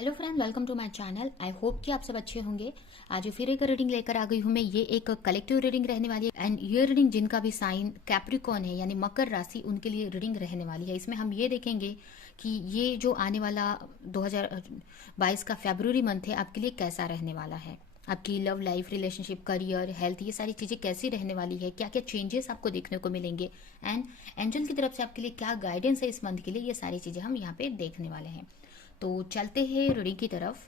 Hello friend, welcome to my channel. I hope कि आप सब अच्छे होंगे। आज फिर एक रीडिंग लेकर आ गई हूँ मैं। ये एक कलेक्टिव रीडिंग रहने वाली है एंड ये रीडिंग जिनका भी साइन कैप्रिकॉर्न है यानी मकर राशि, उनके लिए रीडिंग रहने वाली है। इसमें हम ये देखेंगे कि ये जो आने वाला 2022 का फरवरी मंथ है आपके लिए कैसा रहने वाला है। आपकी love life, relationship, career, health, ये सारी चीज़ें कैसी रहने वाली है, क्या क्या चेंजेस आपको देखने को मिलेंगे एंड एंजल की तरफ से आपके लिए क्या गाइडेंस है इस मंथ के लिए, ये सारी चीज़ें हम यहाँ पे देखने वाले हैं। तो चलते हैं रीडिंग की तरफ।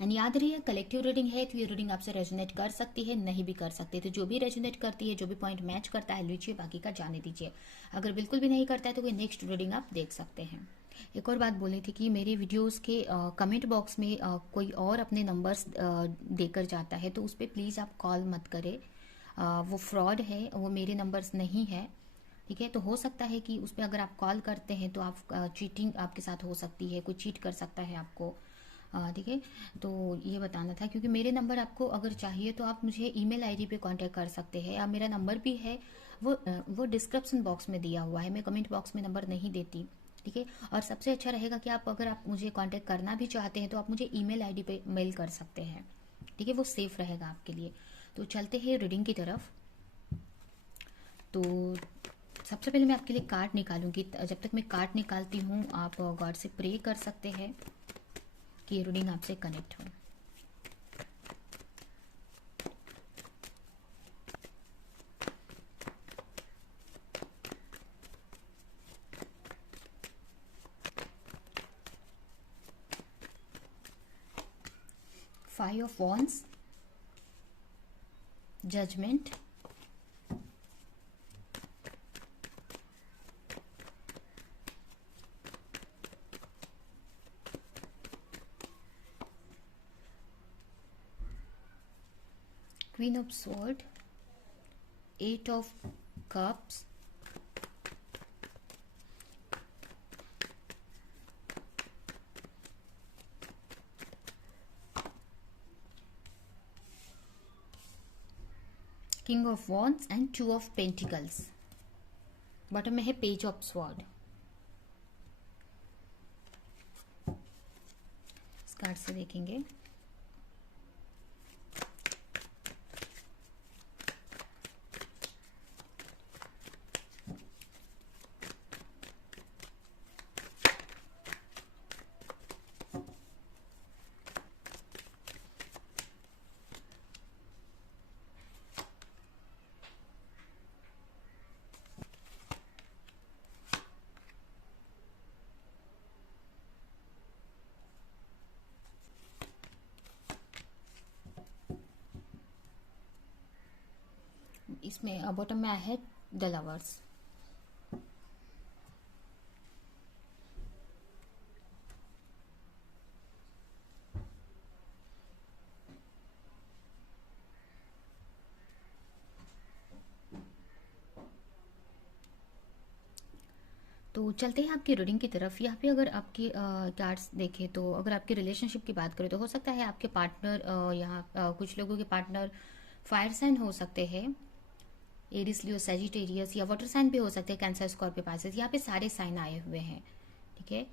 एंड याद रहिए, कलेक्टिव रीडिंग है तो ये रीडिंग आपसे रेजोनेट कर सकती है, नहीं भी कर सकती। तो जो भी रेजोनेट करती है, जो भी पॉइंट मैच करता है लीजिए, बाकी का जाने दीजिए। अगर बिल्कुल भी नहीं करता है तो कोई नेक्स्ट रीडिंग आप देख सकते हैं। एक और बात बोलनी थी कि मेरे वीडियोस के कमेंट बॉक्स में कोई और अपने नंबर्स देकर जाता है तो उस पर प्लीज़ आप कॉल मत करें। वो फ्रॉड है, वो मेरे नंबर्स नहीं है। ठीक है, तो हो सकता है कि उस पर अगर आप कॉल करते हैं तो आप चीटिंग आपके साथ हो सकती है, कोई चीट कर सकता है आपको। ठीक है, तो ये बताना था। क्योंकि मेरे नंबर आपको अगर चाहिए तो आप मुझे ईमेल आईडी पे कांटेक्ट कर सकते हैं, या मेरा नंबर भी है वो डिस्क्रिप्शन बॉक्स में दिया हुआ है। मैं कमेंट बॉक्स में नंबर नहीं देती। ठीक है, और सबसे अच्छा रहेगा कि अगर आप मुझे कांटेक्ट करना भी चाहते हैं तो आप मुझे ईमेल आईडी पे मेल कर सकते हैं। ठीक है, वो सेफ रहेगा आपके लिए। तो चलते हैं रीडिंग की तरफ। तो सबसे पहले मैं आपके लिए कार्ड निकालूंगी। जब तक मैं कार्ड निकालती हूँ आप गॉड से प्रे कर सकते हैं कि ये रीडिंग आपसे कनेक्ट हो। Five of wands, judgment, queen of sword, eight of cups, king of wands and two of pentacles. Bottom में है पेज ऑफ स्वॉर्ड। इस कार्ड से देखेंगे। इसमें बॉटम में आया है द लवर्स। तो चलते हैं आपकी रीडिंग की तरफ। यहाँ पे अगर आपकी कार्ड्स देखें तो अगर आपकी रिलेशनशिप की बात करें तो हो सकता है आपके पार्टनर, यहाँ कुछ लोगों के पार्टनर फायर साइन हो सकते हैं, एरिस, लियो, सेजिटेरियस, या वाटर साइन भी हो सकते हैं, कैंसर, स्कॉर्पियो, पाइसेस। यहाँ पे सारे साइन आए हुए हैं। ठीक है,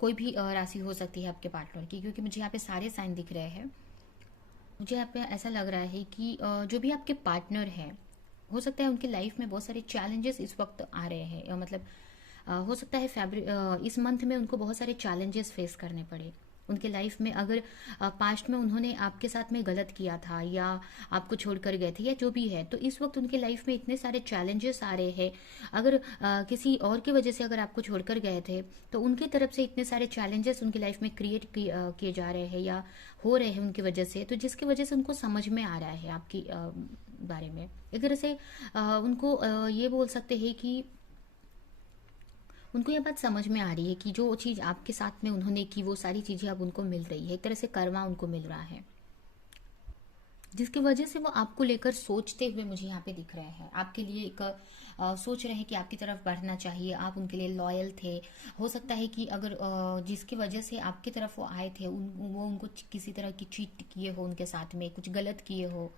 कोई भी राशि हो सकती है आपके पार्टनर की, क्योंकि मुझे यहाँ पे सारे साइन दिख रहे हैं। मुझे यहाँ पे ऐसा लग रहा है कि जो भी आपके पार्टनर है, हो सकता है उनकी लाइफ में बहुत सारे चैलेंजेस इस वक्त आ रहे हैं, मतलब हो सकता है इस मंथ में उनको बहुत सारे चैलेंजेस फेस करने पड़े उनके लाइफ में। अगर पास्ट में उन्होंने आपके साथ में गलत किया था या आपको छोड़कर गए थे या जो भी है, तो इस वक्त उनके लाइफ में इतने सारे चैलेंजेस आ रहे हैं। अगर किसी और की वजह से अगर आपको छोड़कर गए थे तो उनकी तरफ से इतने सारे चैलेंजेस उनकी लाइफ में क्रिएट किए जा रहे हैं या हो रहे हैं उनकी वजह से, तो जिसकी वजह से उनको समझ में आ रहा है आपकी बारे में। एक तरह से उनको ये बोल सकते हैं कि उनको ये बात समझ में आ रही है कि जो चीज़ आपके साथ में उन्होंने की वो सारी चीज़ें अब उनको मिल रही है। एक तरह से कर्मा उनको मिल रहा है, जिसकी वजह से वो आपको लेकर सोचते हुए मुझे यहाँ पे दिख रहे हैं। आपके लिए एक सोच रहे हैं कि आपकी तरफ बढ़ना चाहिए, आप उनके लिए लॉयल थे। हो सकता है कि अगर जिसकी वजह से आपकी तरफ वो आए थे वो उनको किसी तरह की चीट किए हो, उनके साथ में कुछ गलत किए हो,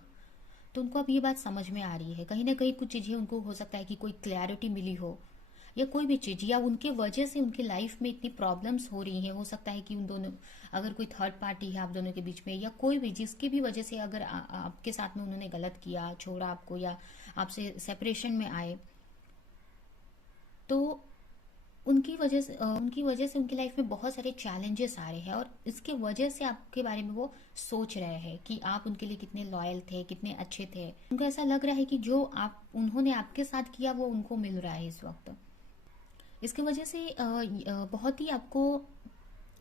तो उनको अब ये बात समझ में आ रही है। कहीं ना कहीं कुछ चीज़ें उनको हो सकता है कि कोई क्लैरिटी मिली हो, या कोई भी चीज, या उनके वजह से उनकी लाइफ में इतनी प्रॉब्लम्स हो रही हैं। हो सकता है कि उन दोनों, अगर कोई थर्ड पार्टी है आप दोनों के बीच में, या कोई भी जिसकी भी वजह से अगर आपके साथ में उन्होंने गलत किया, छोड़ा आपको, या आपसे सेपरेशन में आए, तो उनकी वजह से उनकी लाइफ में बहुत सारे चैलेंजेस आ रहे हैं, और इसके वजह से आपके बारे में वो सोच रहे हैं कि आप उनके लिए कितने लॉयल थे, कितने अच्छे थे। उनको ऐसा लग रहा है कि जो आप उन्होंने आपके साथ किया वो उनको मिल रहा है इस वक्त। इसकी वजह से बहुत ही आपको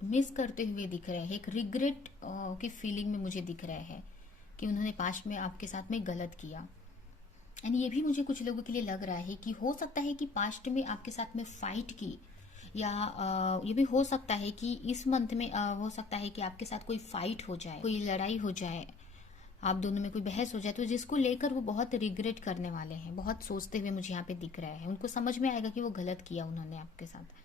मिस करते हुए दिख रहे हैं, एक रिग्रेट की फीलिंग में मुझे दिख रहा है कि उन्होंने पास्ट में आपके साथ में गलत किया। एंड ये भी मुझे कुछ लोगों के लिए लग रहा है कि हो सकता है कि पास्ट में आपके साथ में फाइट की, या ये भी हो सकता है कि इस मंथ में हो सकता है कि आपके साथ कोई फाइट हो जाए, कोई लड़ाई हो जाए, आप दोनों में कोई बहस हो जाए, तो जिसको लेकर वो बहुत रिग्रेट करने वाले हैं, बहुत सोचते हुए मुझे यहाँ पे दिख रहा है। उनको समझ में आएगा कि वो गलत किया उन्होंने आपके साथ।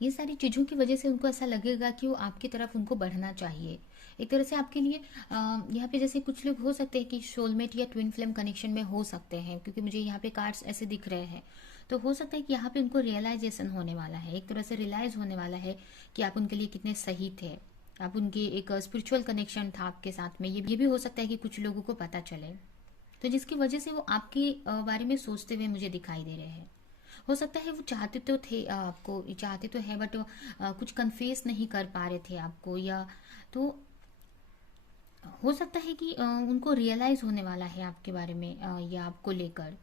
ये सारी चीज़ों की वजह से उनको ऐसा लगेगा कि वो आपकी तरफ उनको बढ़ना चाहिए। एक तरह से आपके लिए यहाँ पे जैसे कुछ लोग हो सकते हैं कि सोलमेट या ट्विन फ्लेम कनेक्शन में हो सकते हैं, क्योंकि मुझे यहाँ पे कार्ड्स ऐसे दिख रहे हैं। तो हो सकता है कि यहाँ पे उनको रियलाइजेशन होने वाला है, एक तरह से रियलाइज होने वाला है कि आप उनके लिए कितने सही थे, आप उनकी एक स्पिरिचुअल कनेक्शन था आपके साथ में। ये भी हो सकता है कि कुछ लोगों को पता चले, तो जिसकी वजह से वो आपके बारे में सोचते हुए मुझे दिखाई दे रहे हैं। हो सकता है वो चाहते तो थे, आपको चाहते तो है, बट कुछ कन्फेस नहीं कर पा रहे थे आपको, या तो हो सकता है कि उनको रियलाइज होने वाला है आपके बारे में, या आपको लेकर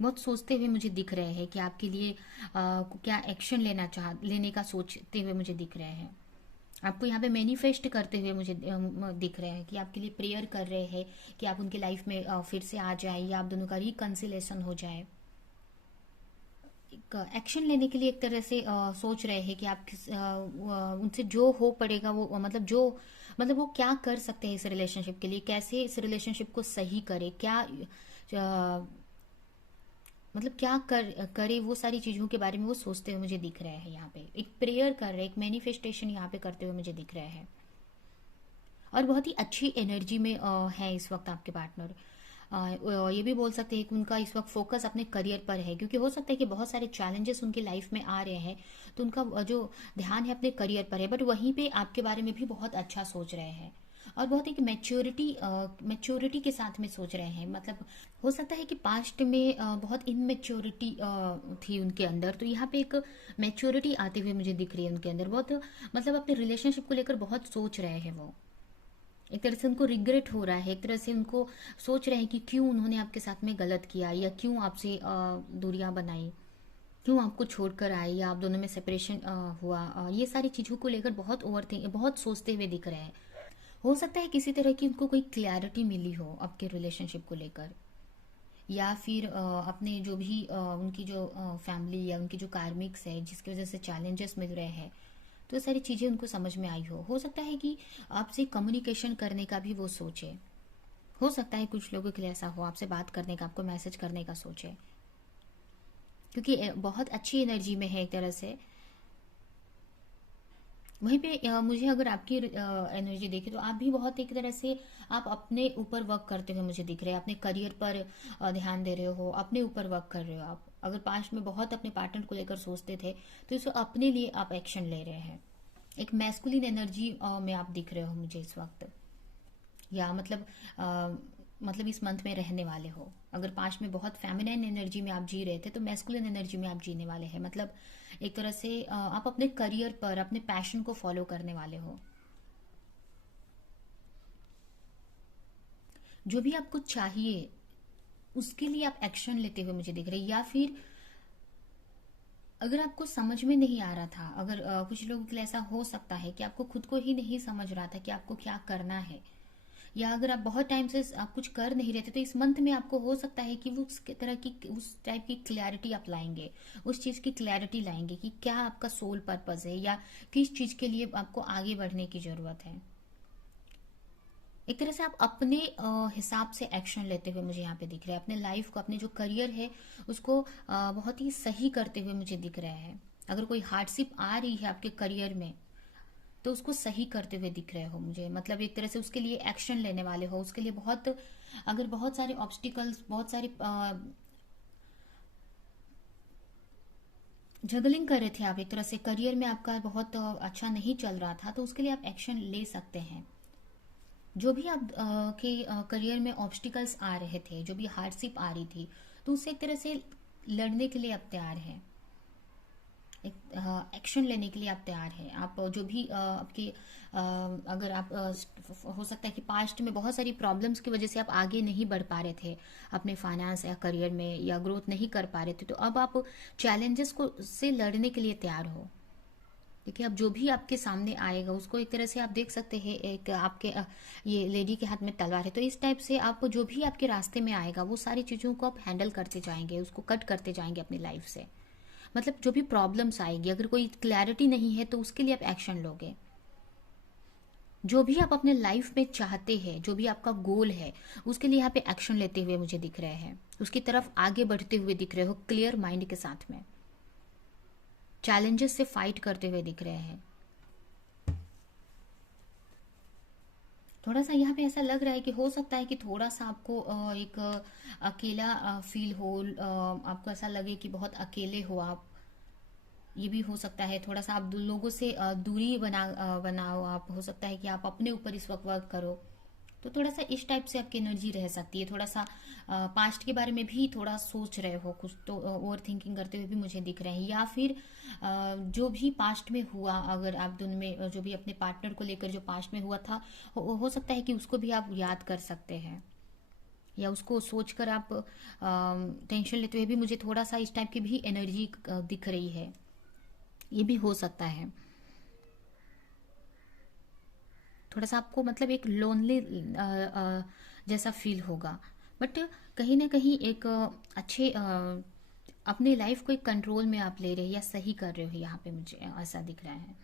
बहुत सोचते हुए मुझे दिख रहे हैं कि आपके लिए क्या एक्शन लेने का सोचते हुए मुझे दिख रहे हैं। आपको यहाँ पे मैनिफेस्ट करते हुए मुझे दिख रहे हैं कि आपके लिए प्रेयर कर रहे हैं कि आप उनकी लाइफ में फिर से आ जाए, या आप दोनों का रिकंसिलेशन हो जाए। एक्शन लेने के लिए एक तरह से सोच रहे हैं कि आप उनसे जो हो पड़ेगा वो, मतलब वो क्या कर सकते हैं इस रिलेशनशिप के लिए, कैसे इस रिलेशनशिप को सही करे, क्या मतलब क्या करे, वो सारी चीज़ों के बारे में वो सोचते हुए मुझे दिख रहे हैं। यहाँ पे एक प्रेयर कर रहे हैं, एक मैनिफेस्टेशन यहाँ पे करते हुए मुझे दिख रहे हैं, और बहुत ही अच्छी एनर्जी में है इस वक्त आपके पार्टनर। ये भी बोल सकते हैं कि उनका इस वक्त फोकस अपने करियर पर है, क्योंकि हो सकता है कि बहुत सारे चैलेंजेस उनकी लाइफ में आ रहे हैं, तो उनका जो ध्यान है अपने करियर पर है, बट वहीं पे आपके बारे में भी बहुत अच्छा सोच रहे हैं, और बहुत एक मैच्योरिटी के साथ में सोच रहे हैं। मतलब हो सकता है कि पास्ट में बहुत इनमेच्योरिटी थी उनके अंदर, तो यहाँ पे एक मैच्योरिटी आती हुई मुझे दिख रही है उनके अंदर। बहुत मतलब अपने रिलेशनशिप को लेकर बहुत सोच रहे हैं वो, एक तरह से उनको रिग्रेट हो रहा है, एक तरह से उनको सोच रहे हैं कि क्यों उन्होंने आपके साथ में गलत किया, या क्यों आपसे दूरियां बनाई, क्यों आपको छोड़कर आए, या आप दोनों में सेपरेशन हुआ। ये सारी चीज़ों को लेकर बहुत सोचते हुए दिख रहे हैं। हो सकता है किसी तरह की उनको कोई क्लैरिटी मिली हो आपके रिलेशनशिप को लेकर, या फिर अपने जो भी उनकी जो फैमिली या उनकी जो कार्मिक्स है जिसकी वजह से चैलेंजेस मिल रहे हैं, तो ये सारी चीज़ें उनको समझ में आई हो सकता है कि आपसे कम्युनिकेशन करने का भी वो सोचे। हो सकता है कुछ लोगों के लिए ऐसा हो, आपसे बात करने का, आपको मैसेज करने का सोचे, क्योंकि बहुत अच्छी एनर्जी में है एक तरह से। वहीं पे मुझे अगर आपकी एनर्जी देखे तो आप भी बहुत एक तरह से आप अपने ऊपर वर्क करते हुए मुझे दिख रहे हैं, अपने करियर पर ध्यान दे रहे हो, अपने ऊपर वर्क कर रहे हो आप। अगर पास्ट में बहुत अपने पार्टनर को लेकर सोचते थे, तो इसको अपने लिए आप एक्शन ले रहे हैं। एक मैस्कुलिन एनर्जी में आप दिख रहे हो मुझे इस वक्त, या मतलब इस मंथ में रहने वाले हो। अगर पास्ट में बहुत फेमिनाइन एनर्जी में आप जी रहे थे, तो मैस्कुलिन एनर्जी में आप जीने वाले हैं। मतलब एक तरह से आप अपने करियर पर अपने पैशन को फॉलो करने वाले हो। जो भी आपको चाहिए उसके लिए आप एक्शन लेते हुए मुझे दिख रहे हैं। या फिर अगर आपको समझ में नहीं आ रहा था, अगर कुछ लोगों के लिए ऐसा हो सकता है कि आपको खुद को ही नहीं समझ रहा था कि आपको क्या करना है, या अगर आप बहुत टाइम से आप कुछ कर नहीं रहे थे, तो इस मंथ में आपको हो सकता है कि वो उस टाइप की क्लैरिटी आप लाएंगे, उस चीज की क्लैरिटी लाएंगे कि क्या आपका सोल पर्पस है, या किस चीज के लिए आपको आगे बढ़ने की जरूरत है। एक तरह से आप अपने हिसाब से एक्शन लेते हुए मुझे यहाँ पे दिख रहे हैं, अपने लाइफ को, अपने जो करियर है उसको बहुत ही सही करते हुए मुझे दिख रहा है। अगर कोई हार्डशिप आ रही है आपके करियर में, तो उसको सही करते हुए दिख रहे हो मुझे। मतलब एक तरह से उसके लिए एक्शन लेने वाले हो, उसके लिए अगर बहुत सारे ऑब्स्टिकल्स, बहुत सारे जगलिंग कर रहे थे आप, एक तरह से करियर में आपका बहुत अच्छा नहीं चल रहा था, तो उसके लिए आप एक्शन ले सकते हैं। जो भी आप के करियर में ऑब्स्टिकल्स आ रहे थे, जो भी हार्डशिप आ रही थी, तो उससे एक तरह से लड़ने के लिए आप तैयार हैं, एक एक्शन लेने के लिए आप तैयार हैं। आप जो भी आपकी अगर आप हो सकता है कि पास्ट में बहुत सारी प्रॉब्लम्स की वजह से आप आगे नहीं बढ़ पा रहे थे अपने फाइनेंस या करियर में, या ग्रोथ नहीं कर पा रहे थे, तो अब आप चैलेंजेस को से लड़ने के लिए तैयार हो। देखिए, अब जो भी आपके सामने आएगा उसको एक तरह से आप देख सकते हैं, एक आपके ये लेडी के हाथ में तलवार है, तो इस टाइप से आप जो भी आपके रास्ते में आएगा वो सारी चीज़ों को आप हैंडल करते जाएंगे, उसको कट करते जाएंगे अपनी लाइफ से। मतलब जो भी प्रॉब्लम्स आएगी, अगर कोई क्लैरिटी नहीं है तो उसके लिए आप एक्शन लोगे। जो भी आप अपने लाइफ में चाहते हैं, जो भी आपका गोल है, उसके लिए यहाँ पे एक्शन लेते हुए मुझे दिख रहे हैं, उसकी तरफ आगे बढ़ते हुए दिख रहे हो क्लियर माइंड के साथ में, चैलेंजेस से फाइट करते हुए दिख रहे हैं। थोड़ा सा यहाँ पे ऐसा लग रहा है कि हो सकता है कि थोड़ा सा आपको एक अकेला फील हो, आपको ऐसा लगे कि बहुत अकेले हो आप, ये भी हो सकता है। थोड़ा सा आप लोगों से दूरी बनाओ आप, हो सकता है कि आप अपने ऊपर इस वक्त वर्क करो, तो थोड़ा सा इस टाइप से आपकी एनर्जी रह सकती है। थोड़ा सा पास्ट के बारे में भी थोड़ा सोच रहे हो कुछ, तो ओवर थिंकिंग करते हुए भी मुझे दिख रहे हैं, या फिर जो भी पास्ट में हुआ, अगर आप दोनों में जो भी अपने पार्टनर को लेकर जो पास्ट में हुआ था, हो सकता है कि उसको भी आप याद कर सकते हैं, या उसको सोचकर आप टेंशन लेते हुए भी मुझे थोड़ा सा इस टाइप की भी एनर्जी दिख रही है, ये भी हो सकता है। थोड़ा सा आपको मतलब एक लोनली जैसा फील होगा, बट कहीं ना कहीं एक अच्छे अपने लाइफ को एक कंट्रोल में आप ले रहे हो या सही कर रहे हो, यहाँ पे मुझे ऐसा दिख रहा है।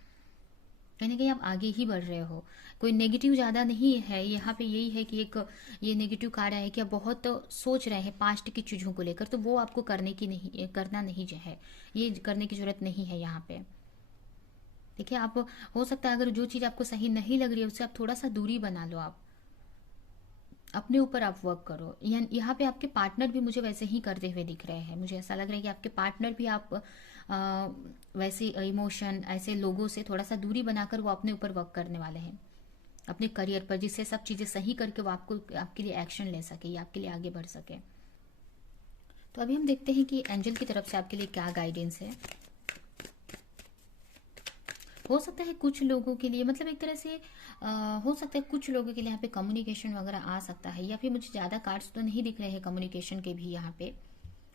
कहीं ना कहीं आप आगे ही बढ़ रहे हो, कोई नेगेटिव ज़्यादा नहीं है यहाँ पे। यही है कि एक ये नेगेटिव कार्ड है कि आप बहुत सोच रहे हैं पास्ट की चीज़ों को लेकर, तो वो आपको करना नहीं जो है, ये करने की जरूरत नहीं है यहाँ पे। देखिए, आप हो सकता है अगर जो चीज़ आपको सही नहीं लग रही है उससे आप थोड़ा सा दूरी बना लो, आप अपने ऊपर आप वर्क करो। यहाँ पे आपके पार्टनर भी मुझे वैसे ही करते हुए दिख रहे हैं, मुझे ऐसा लग रहा है कि आपके पार्टनर भी आप वैसे इमोशन ऐसे लोगों से थोड़ा सा दूरी बनाकर वो अपने ऊपर वर्क करने वाले हैं अपने करियर पर, जिससे सब चीज़ें सही करके वो आपको आपके लिए एक्शन ले सके या आपके लिए आगे बढ़ सके। तो अभी हम देखते हैं कि एंजल की तरफ से आपके लिए क्या गाइडेंस है। हो सकता है कुछ लोगों के लिए, मतलब एक तरह से हो सकता है कुछ लोगों के लिए यहाँ पे कम्युनिकेशन वगैरह आ सकता है, या फिर मुझे ज़्यादा कार्ड्स तो नहीं दिख रहे हैं कम्युनिकेशन के भी यहाँ पे,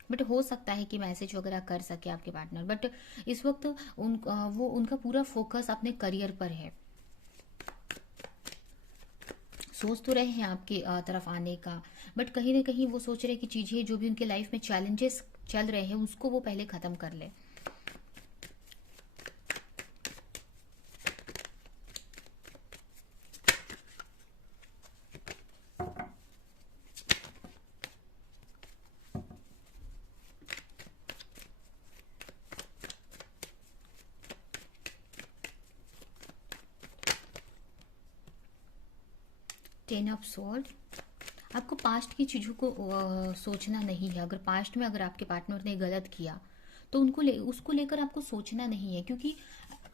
बट हो सकता है कि मैसेज वगैरह कर सके आपके पार्टनर। बट इस वक्त वो उनका पूरा फोकस अपने करियर पर है, सोच तो रहे हैं आपके तरफ आने का, बट कहीं ना कहीं वो सोच रहे हैं कि चीज़ें जो भी उनके लाइफ में चैलेंजेस चल रहे हैं उसको वो पहले ख़त्म कर ले। टेन ऑफ स्वॉर्ड, आपको पास्ट की चीज़ों को सोचना नहीं है। अगर पास्ट में अगर आपके पार्टनर ने गलत किया तो उसको लेकर आपको सोचना नहीं है, क्योंकि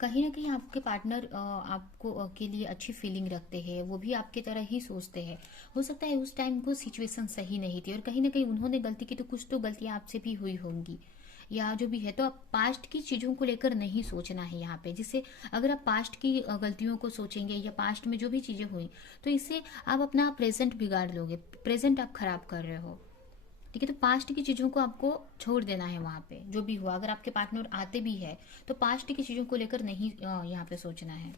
कहीं ना कहीं आपके पार्टनर आपको के लिए अच्छी फीलिंग रखते हैं, वो भी आपकी तरह ही सोचते हैं। हो सकता है उस टाइम को सिचुएशन सही नहीं थी और कहीं ना कहीं उन्होंने गलती की, तो कुछ तो गलतियां आपसे भी हुई होंगी या जो भी है, तो आप पास्ट की चीज़ों को लेकर नहीं सोचना है यहाँ पे। जिससे अगर आप पास्ट की गलतियों को सोचेंगे या पास्ट में जो भी चीज़ें हुई, तो इससे आप अपना प्रेजेंट बिगाड़ लोगे, प्रेजेंट आप खराब कर रहे हो। ठीक है, तो पास्ट की चीज़ों को आपको छोड़ देना है वहाँ पे। जो भी हुआ, अगर आपके पार्टनर आते भी है तो पास्ट की चीज़ों को लेकर नहीं यहाँ पे सोचना है।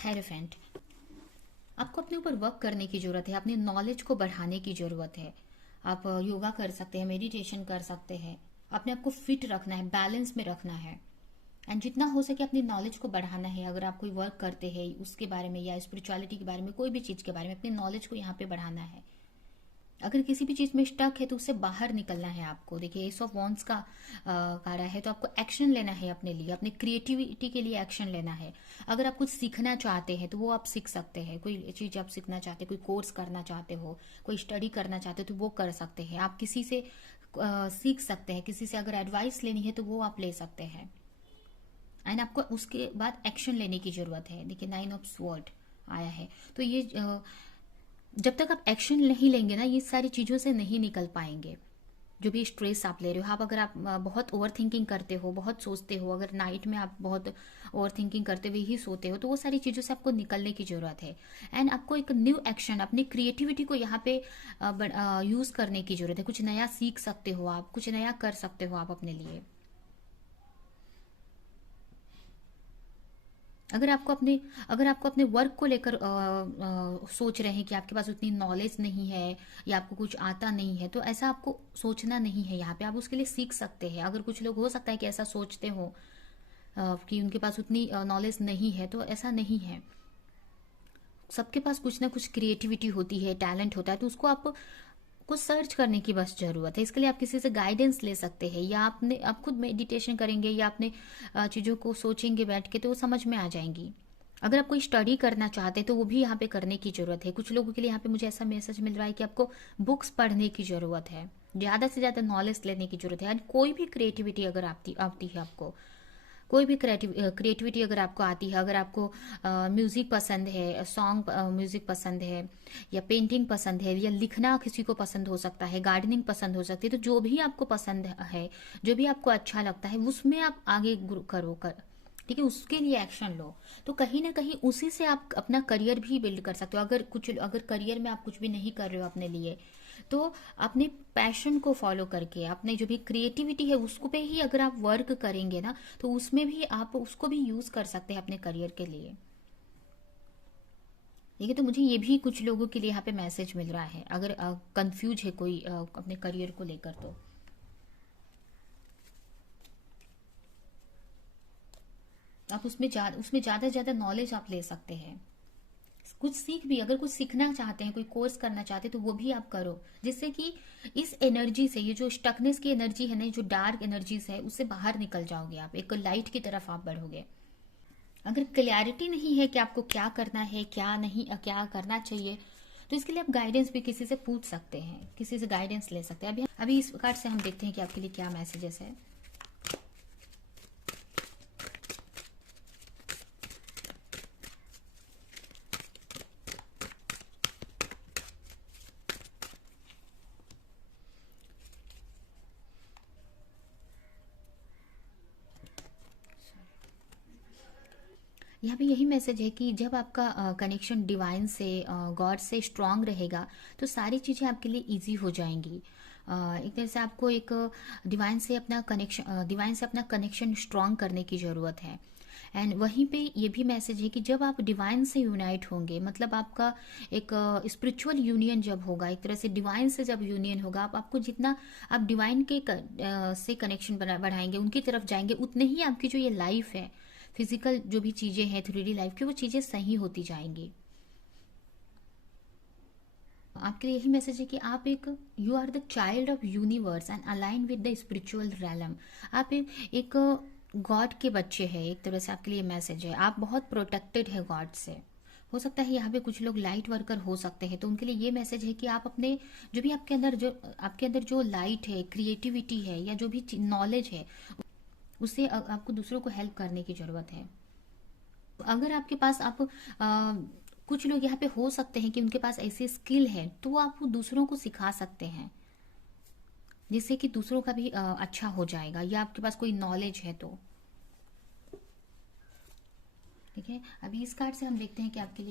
हेरोफेंट, आपको अपने ऊपर वर्क करने की ज़रूरत है, अपने नॉलेज को बढ़ाने की ज़रूरत है। आप योगा कर सकते हैं, मेडिटेशन कर सकते हैं, अपने आप को फिट रखना है, बैलेंस में रखना है, एंड जितना हो सके अपनी नॉलेज को बढ़ाना है। अगर आप कोई वर्क करते हैं उसके बारे में या स्पिरिचुअलिटी के बारे में, कोई भी चीज़ के बारे में, अपनी नॉलेज को यहाँ पे बढ़ाना है। अगर किसी भी चीज में स्टक है तो उससे बाहर निकलना है आपको। देखिए एस ऑफ वॉन्ड्स का कार्ड है, तो आपको एक्शन लेना है अपने लिए, अपने क्रिएटिविटी के लिए एक्शन लेना है। अगर आप कुछ सीखना चाहते हैं तो वो आप सीख सकते हैं। कोई चीज आप सीखना चाहते हैं, कोई कोर्स करना चाहते हो, कोई स्टडी करना चाहते हो तो वो कर सकते हैं। आप किसी से सीख सकते हैं, किसी से अगर एडवाइस लेनी है तो वो आप ले सकते हैं। एंड आपको उसके बाद एक्शन लेने की जरूरत है। देखिए 9 ऑफ स्वॉर्ड आया है, तो ये जब तक आप एक्शन नहीं लेंगे ना, ये सारी चीजों से नहीं निकल पाएंगे। जो भी स्ट्रेस आप ले रहे हो, आप अगर आप बहुत ओवर थिंकिंग करते हो, बहुत सोचते हो, अगर नाइट में आप बहुत ओवर थिंकिंग करते हुए ही सोते हो, तो वो सारी चीज़ों से आपको निकलने की ज़रूरत है। एंड आपको एक न्यू एक्शन, अपनी क्रिएटिविटी को यहाँ पे यूज़ करने की ज़रूरत है। कुछ नया सीख सकते हो आप, कुछ नया कर सकते हो आप अपने लिए। अगर आपको अपने वर्क को लेकर सोच रहे हैं कि आपके पास उतनी नॉलेज नहीं है या आपको कुछ आता नहीं है, तो ऐसा आपको सोचना नहीं है। यहाँ पे आप उसके लिए सीख सकते हैं। अगर कुछ लोग हो सकता है कि ऐसा सोचते हो कि उनके पास उतनी नॉलेज नहीं है, तो ऐसा नहीं है। सबके पास कुछ ना कुछ क्रिएटिविटी होती है, टैलेंट होता है, तो उसको आप को सर्च करने की बस जरूरत है। इसके लिए आप किसी से गाइडेंस ले सकते हैं, या आप खुद मेडिटेशन करेंगे या अपने चीज़ों को सोचेंगे बैठ के, तो वो समझ में आ जाएंगी। अगर आप कोई स्टडी करना चाहते हैं तो वो भी यहाँ पे करने की जरूरत है। कुछ लोगों के लिए यहाँ पे मुझे ऐसा मैसेज मिल रहा है कि आपको बुक्स पढ़ने की जरूरत है, ज़्यादा से ज़्यादा नॉलेज लेने की जरूरत है। कोई भी क्रिएटिविटी अगर आती है आपको, कोई भी क्रिएटिविटी अगर आपको आती है, अगर आपको म्यूज़िक पसंद है, सॉन्ग म्यूज़िक पसंद है, या पेंटिंग पसंद है, या लिखना किसी को पसंद हो सकता है, गार्डनिंग पसंद हो सकती है, तो जो भी आपको पसंद है, जो भी आपको अच्छा लगता है, उसमें आप आगे करो कर, ठीक है, उसके लिए एक्शन लो। तो कहीं ना कहीं उसी से आप अपना करियर भी बिल्ड कर सकते हो। अगर करियर में आप कुछ भी नहीं कर रहे हो अपने लिए, तो अपने पैशन को फॉलो करके, अपने जो भी क्रिएटिविटी है उसको पे ही अगर आप वर्क करेंगे ना, तो उसमें भी आप उसको भी यूज कर सकते हैं अपने करियर के लिए। ठीक है, तो मुझे ये भी कुछ लोगों के लिए यहाँ पे मैसेज मिल रहा है, अगर कंफ्यूज है कोई अपने करियर को लेकर, तो आप उसमें ज़्यादा से ज़्यादा नॉलेज आप ले सकते हैं। कुछ सीख भी, अगर कुछ सीखना चाहते हैं, कोई कोर्स करना चाहते हैं, तो वो भी आप करो, जिससे कि इस एनर्जी से, ये जो स्टकनेस की एनर्जी है ना, जो डार्क एनर्जीज है, उससे बाहर निकल जाओगे आप, एक लाइट की तरफ आप बढ़ोगे। अगर क्लैरिटी नहीं है कि आपको क्या करना है, क्या नहीं, क्या करना चाहिए, तो इसके लिए आप गाइडेंस भी किसी से पूछ सकते हैं, किसी से गाइडेंस ले सकते हैं। अभी इस कार्ड से हम देखते हैं कि आपके लिए क्या मैसेजेस है। यहाँ पे यही मैसेज है कि जब आपका कनेक्शन डिवाइन से, गॉड से स्ट्रांग रहेगा, तो सारी चीज़ें आपके लिए इजी हो जाएंगी। एक तरह से आपको एक डिवाइन से अपना कनेक्शन स्ट्रांग करने की ज़रूरत है। एंड वहीं पे ये भी मैसेज है कि जब आप डिवाइन से यूनाइट होंगे, मतलब आपका एक स्पिरिचुअल यूनियन जब होगा, एक तरह से डिवाइन से जब यूनियन होगा, आपको जितना आप डिवाइन के से कनेक्शन बढ़ाएंगे, उनकी तरफ जाएंगे, उतने ही आपकी जो ये लाइफ है, फिजिकल जो भी चीजें हैं 3D लाइफ की, वो चीजें सही होती जाएंगी। आपके लिए यही मैसेज है कि आप you are the child of universe and align with the spiritual realm. आप एक गॉड के बच्चे हैं, एक तरह से आपके लिए मैसेज है। आप बहुत प्रोटेक्टेड है गॉड से। हो सकता है यहाँ पे कुछ लोग लाइट वर्कर हो सकते हैं, तो उनके लिए ये मैसेज है कि आप अपने जो भी आपके अंदर जो लाइट है, क्रिएटिविटी है, या जो भी नॉलेज है, उससे आपको दूसरों को हेल्प करने की जरूरत है। अगर आपके पास कुछ लोग यहाँ पे हो सकते हैं कि उनके पास ऐसी स्किल है, तो वो आप दूसरों को सिखा सकते हैं, जिससे कि दूसरों का भी अच्छा हो जाएगा, या आपके पास कोई नॉलेज है तो। ठीक है, अभी इस कार्ड से हम देखते हैं कि आपके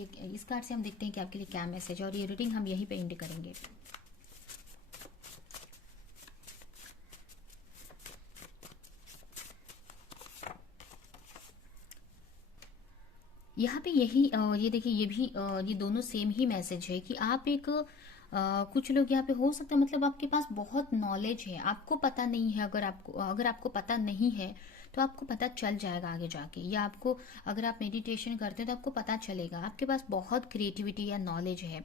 लिए क्या मैसेज है, और ये रीडिंग हम यहीं पे एंड करेंगे। यहाँ पे ये देखिए, ये दोनों सेम ही मैसेज है कि आप कुछ लोग यहाँ पे हो सकता है, मतलब आपके पास बहुत नॉलेज है, आपको पता नहीं है। अगर आपको पता नहीं है, तो आपको पता चल जाएगा आगे जाके, या आपको, अगर आप मेडिटेशन करते हैं तो आपको पता चलेगा। आपके पास बहुत क्रिएटिविटी या नॉलेज है,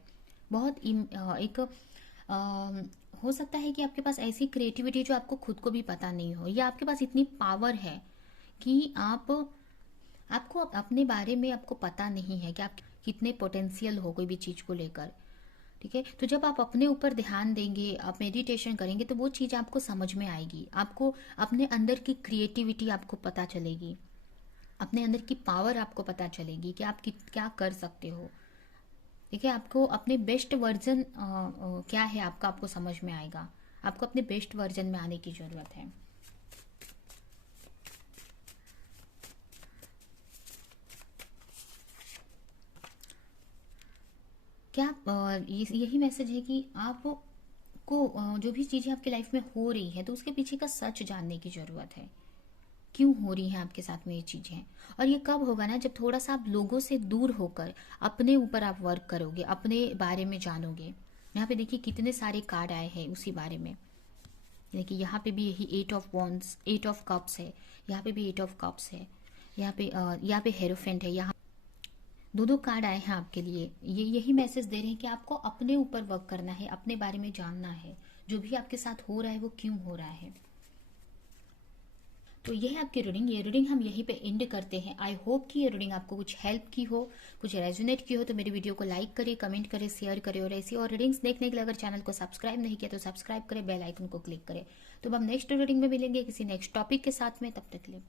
बहुत एक हो सकता है कि आपके पास ऐसी क्रिएटिविटी जो आपको खुद को भी पता नहीं हो, या आपके पास इतनी पावर है कि आपको अपने बारे में आपको पता नहीं है कि आप कितने पोटेंशियल हो कोई भी चीज़ को लेकर। ठीक है, तो जब आप अपने ऊपर ध्यान देंगे, आप मेडिटेशन करेंगे, तो वो चीज़ आपको समझ में आएगी। आपको अपने अंदर की क्रिएटिविटी आपको पता चलेगी, अपने अंदर की पावर आपको पता चलेगी कि आप क्या कर सकते हो। ठीक है, आपको अपने बेस्ट वर्जन क्या है आपका, आपको समझ में आएगा। आपको अपने बेस्ट वर्जन में आने की ज़रूरत है। क्या यही मैसेज है कि आपको जो भी चीज़ें आपकी लाइफ में हो रही है, तो उसके पीछे का सच जानने की ज़रूरत है। क्यों हो रही हैं आपके साथ में ये चीज़ें, और ये कब होगा ना, जब थोड़ा सा आप लोगों से दूर होकर अपने ऊपर आप वर्क करोगे, अपने बारे में जानोगे। यहाँ पे देखिए कितने सारे कार्ड आए हैं उसी बारे में। देखिए यहाँ पे भी यही 8 ऑफ वॉन्ड्स, 8 ऑफ कप्स है, यहाँ पे भी 8 ऑफ कप्स है, यहाँ पे हेरोफेंट है। यहाँ दो दो कार्ड आए हैं आपके लिए। ये यही मैसेज दे रहे हैं कि आपको अपने ऊपर वर्क करना है, अपने बारे में जानना है, जो भी आपके साथ हो रहा है वो क्यों हो रहा है। तो ये है आपकी रीडिंग। ये रीडिंग हम यहीं पे एंड करते हैं। आई होप कि ये रीडिंग आपको कुछ हेल्प की हो, कुछ रेजोनेट की हो। तो मेरी वीडियो को लाइक करें, कमेंट करें, शेयर करें, और ऐसी और रीडिंग्स देखने के लिए अगर चैनल को सब्सक्राइब नहीं किया तो सब्सक्राइब करें, बेल आइकन को क्लिक करें। तो अब हम नेक्स्ट रीडिंग में मिलेंगे किसी नेक्स्ट टॉपिक के साथ में। तब तक के लिए